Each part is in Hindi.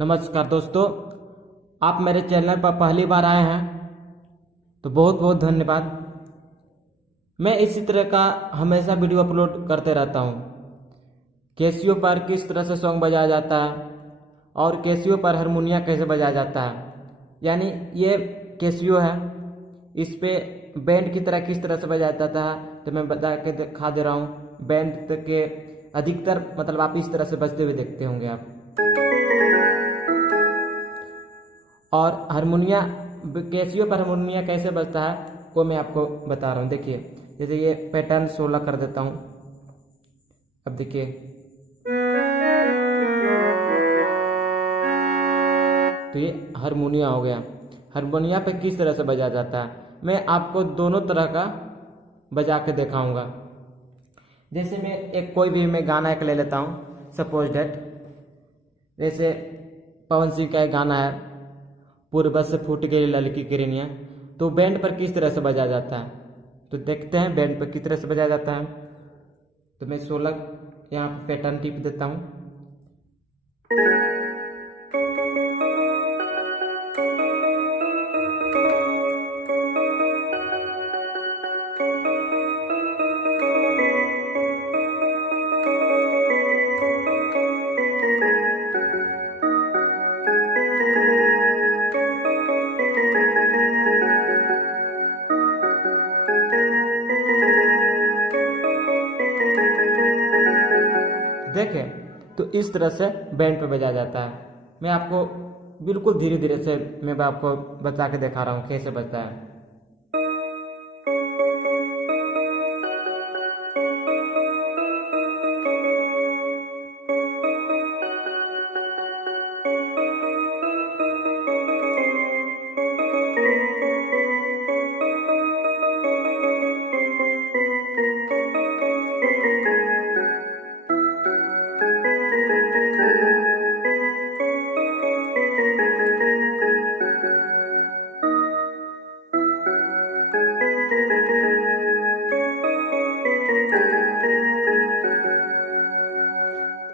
नमस्कार दोस्तों, आप मेरे चैनल पर पहली बार आए हैं तो बहुत बहुत धन्यवाद। मैं इसी तरह का हमेशा वीडियो अपलोड करते रहता हूँ। कैसियो पर किस तरह से सॉन्ग बजाया जाता है और कैसियो पर हारमोनिया कैसे बजाया जाता है, यानी ये कैसियो है, इस पे बैंड की तरह किस तरह से बजाया जाता है तो मैं बता के दिखा दे रहा हूँ। बैंड के अधिकतर मतलब आप इस तरह से बजते हुए देखते होंगे आप। और हारमोनिया कैसियो पर हारमोनिया कैसे बजता है वो मैं आपको बता रहा हूँ। देखिए, जैसे ये पैटर्न 16 कर देता हूँ। अब देखिए, तो ये हारमोनिया हो गया। हारमोनिया पे किस तरह से बजाया जाता है मैं आपको दोनों तरह का बजा के दिखाऊंगा। जैसे मैं एक कोई भी मैं गाना एक ले लेता हूँ, सपोज डेट, जैसे पवन सिंह का एक गाना है, पूर्व से फूट गई ललकी किरनिया, तो बैंड पर किस तरह से बजाया जाता है तो देखते हैं बैंड पर किस तरह से बजाया जाता है। तो मैं 16 यहाँ पर पैटर्न टिप देता हूँ। देखें तो इस तरह से बैंड पे बजाया जाता है। मैं आपको बिल्कुल धीरे धीरे से मैं आपको बता के दिखा रहा हूँ कैसे बजता है।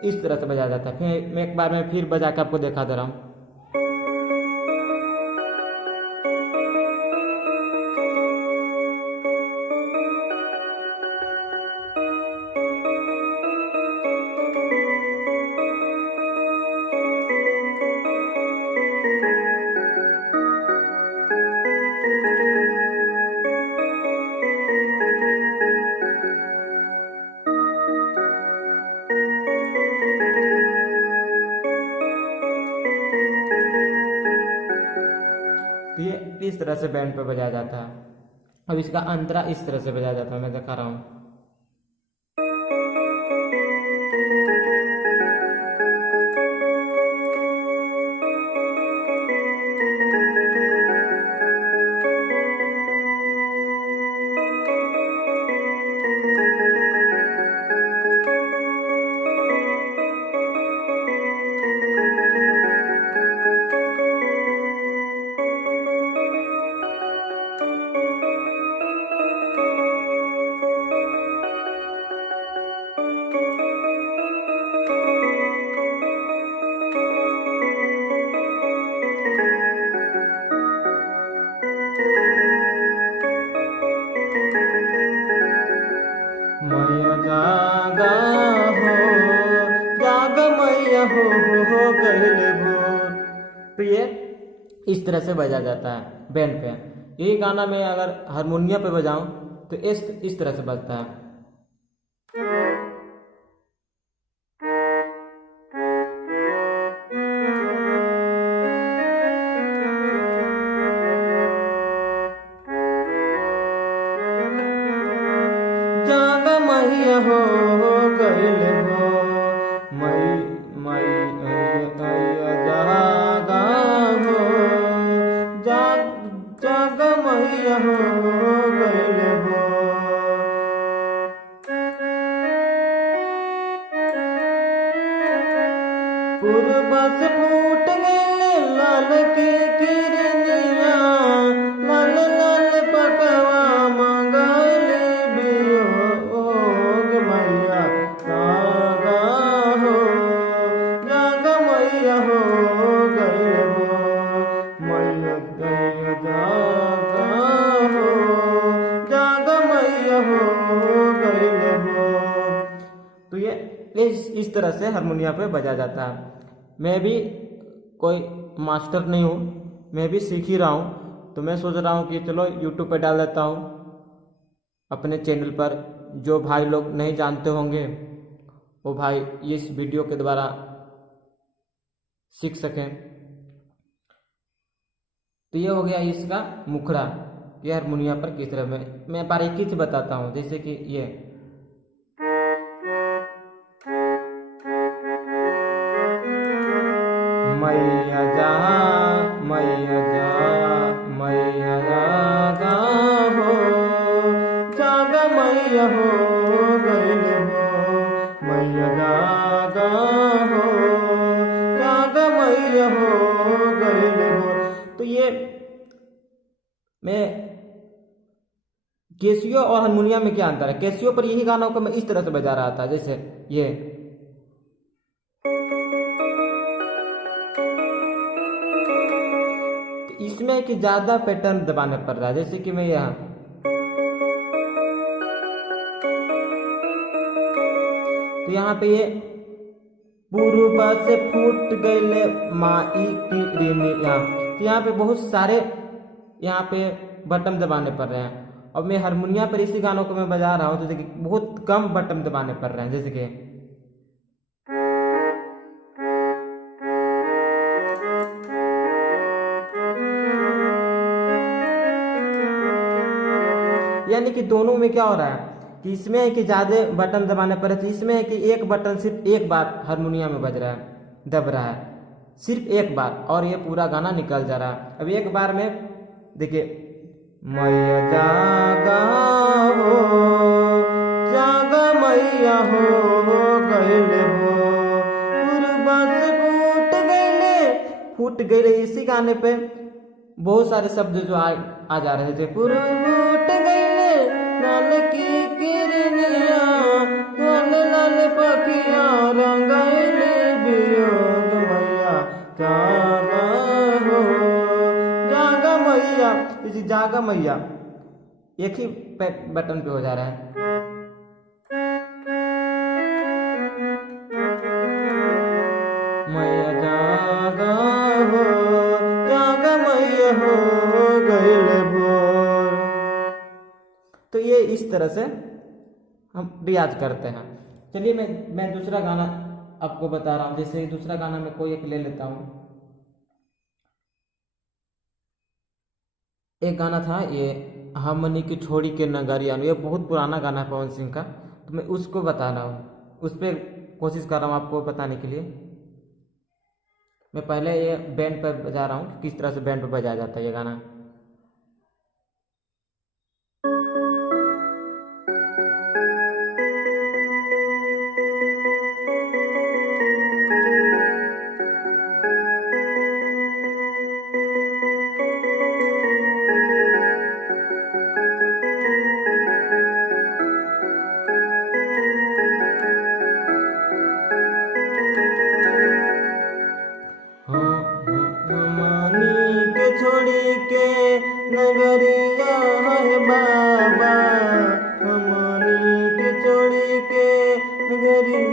इस तरह से बजाया जाता है। फिर मैं एक बार मैं फिर बजा के आपको दिखा दे रहा हूँ। तो ये इस तरह से बैंड पे बजाया जाता है। अब इसका अंतरा इस तरह से बजाया जाता है, मैं दिखा रहा हूँ। मैया जागा हो, जाग मैया हो कहले भोर। तो ये इस तरह से बजा जाता है बैंड पे। यही गाना मैं अगर हारमोनिया पे बजाऊं तो इस तरह से बजता है। जाग मैया हो कहले भोर, मई मई अय्या जागा हो, जाग जाग मैया हो कहले भोर। पूर्व से फूट गए लाल की किरनिया, लाल लाल पकवा मंगल बियोग मैया जागा हो, जाग मैया हो तरह से हारमोनियम पे बजाया जाता है। मैं भी कोई मास्टर नहीं हूँ, मैं भी सीख ही रहा हूँ। तो मैं सोच रहा हूँ कि चलो यूट्यूब पे डाल देता हूँ अपने चैनल पर। जो भाई लोग नहीं जानते होंगे वो भाई इस वीडियो के द्वारा सीख सकें। तो ये हो गया इसका मुखड़ा कि हारमोनियम पर किस तरह मैं बारीकी से बताता हूँ। जैसे कि ये मैया जा मैया जा मैया जागा हो जागा मैया हो गइल हो मैया जागा हो जागा मैया हो गइल हो। तो ये मैं कैसियो और हारमोनियम में क्या अंतर है? कैसियो पर यही गानों को मैं इस तरह से बजा रहा था, जैसे ये इसमें कि ज्यादा पैटर्न दबाने पड़ रहा है। जैसे कि मैं यहाँ तो यहाँ पे ये पूर्वा से फूट गए माई की रिनिया, तो यहाँ पे बहुत सारे यहाँ पे बटन दबाने पड़ रहे हैं। अब मैं हारमोनियम पर इसी गानों को मैं बजा रहा हूँ तो देखिए बहुत कम बटन दबाने पड़ रहे हैं। जैसे कि यानी कि दोनों में क्या हो रहा है कि इसमें है कि ज्यादा बटन दबाने पड़ रहे, तो इसमें है कि एक बटन सिर्फ एक बार हारमोनियम में बज रहा है, दब रहा है सिर्फ एक बार, और ये पूरा गाना निकल जा रहा है। अब एक बार में देखिए मैया जागा हो जागा मैया हो गइल हो पूर्वा से फूट गइले। इसी गाने पे बहुत सारे शब्द जो आ जा रहे थे। फूट गइले लाल की किरनिया लाल लाल पखिया रंगइले वियोग मैया जागा हो जागा मैया। इसी जागा मैया एक ही बटन पे हो जा रहा है। मैया जागा हो जागा मैया हो गइल भोर। तो ये इस तरह से हम रियाज करते हैं। चलिए मैं दूसरा गाना आपको बता रहा हूँ। जैसे दूसरा गाना मैं कोई एक ले लेता हूँ। एक गाना था ये हमनी की छोड़ी के नगरिया, ये बहुत पुराना गाना है पवन सिंह का, तो मैं उसको बता रहा हूँ, उस पर कोशिश कर रहा हूँ आपको बताने के लिए। मैं पहले ये बैंड पर बजा रहा हूँ कि किस तरह से बैंड पर बजाया जाता है ये गाना। छोड़ी के नगरिया है बाबा हमनी के छोड़ी के नगरी।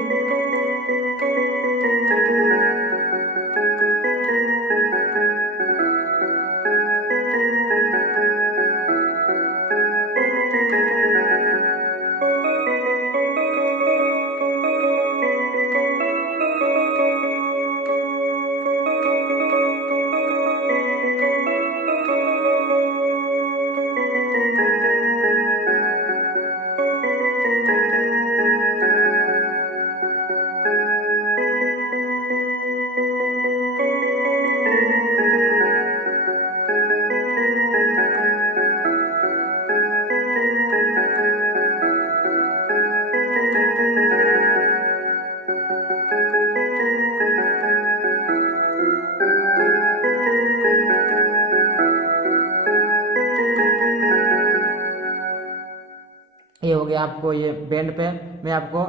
ये हो गया आपको ये बैंड पे। मैं आपको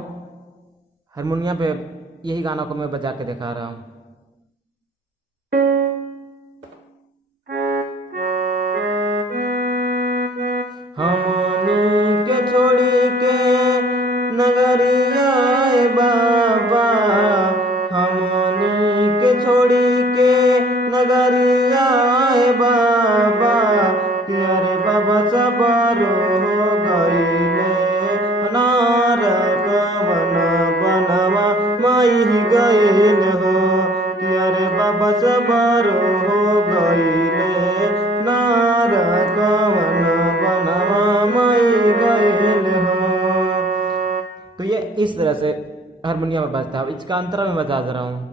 हारमोनियम पे यही गाना को मैं बजा के दिखा रहा हूँ। हमनी के छोड़ी के नगरिया बाबा छोड़ी के नगरिया आए बाबा कि अरे बाबा सबारो हो गईले नारक वन बनवा माई गईल हो कि अरे बाबा सबारो हो गईले नारक वन बनवा माई गईल हो। तो ये इस तरह से हारमोनियम में बजता है। इसका अंतरा में बजा दे रहा हूँ।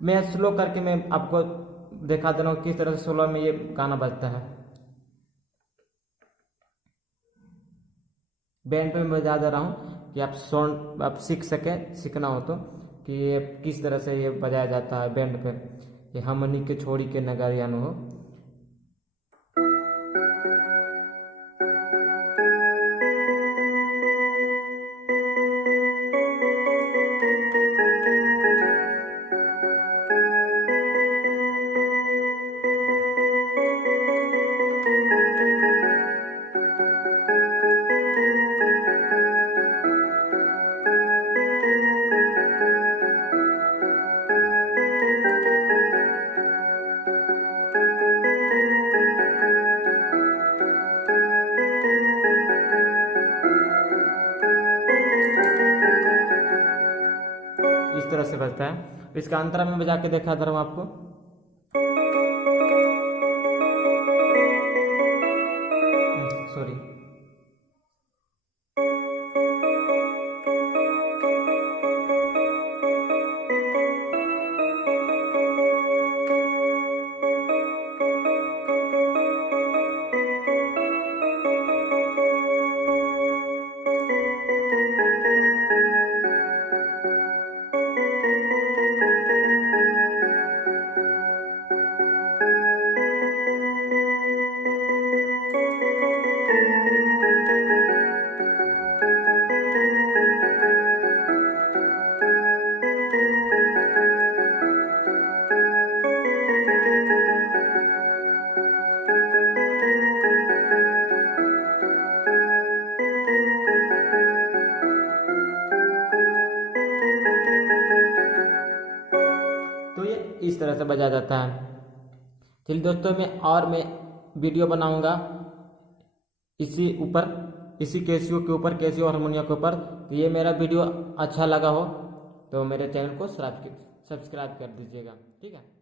मैं स्लो करके मैं आपको दिखा दे रहा हूँ किस तरह से स्लो में ये गाना बजता है। बैंड पे मैं बजा दे रहा हूँ कि आप साउंड आप सीख सके, सीखना हो तो कि ये किस तरह से ये बजाया जाता है बैंड पे। ये हमनी के छोड़ी के नगरिया न हो। इस तरह से बजता है। इसका अंतरा में बजा के देखा दे रहा हूँ आपको। सॉरी। तो ये इस तरह से बजा जाता है। चलिए दोस्तों, मैं वीडियो बनाऊंगा इसी ऊपर, इसी कैसियो के ऊपर, कैसियो हारमोनियम के ऊपर। तो ये मेरा वीडियो अच्छा लगा हो तो मेरे चैनल को सब्सक्राइब कर दीजिएगा, ठीक है।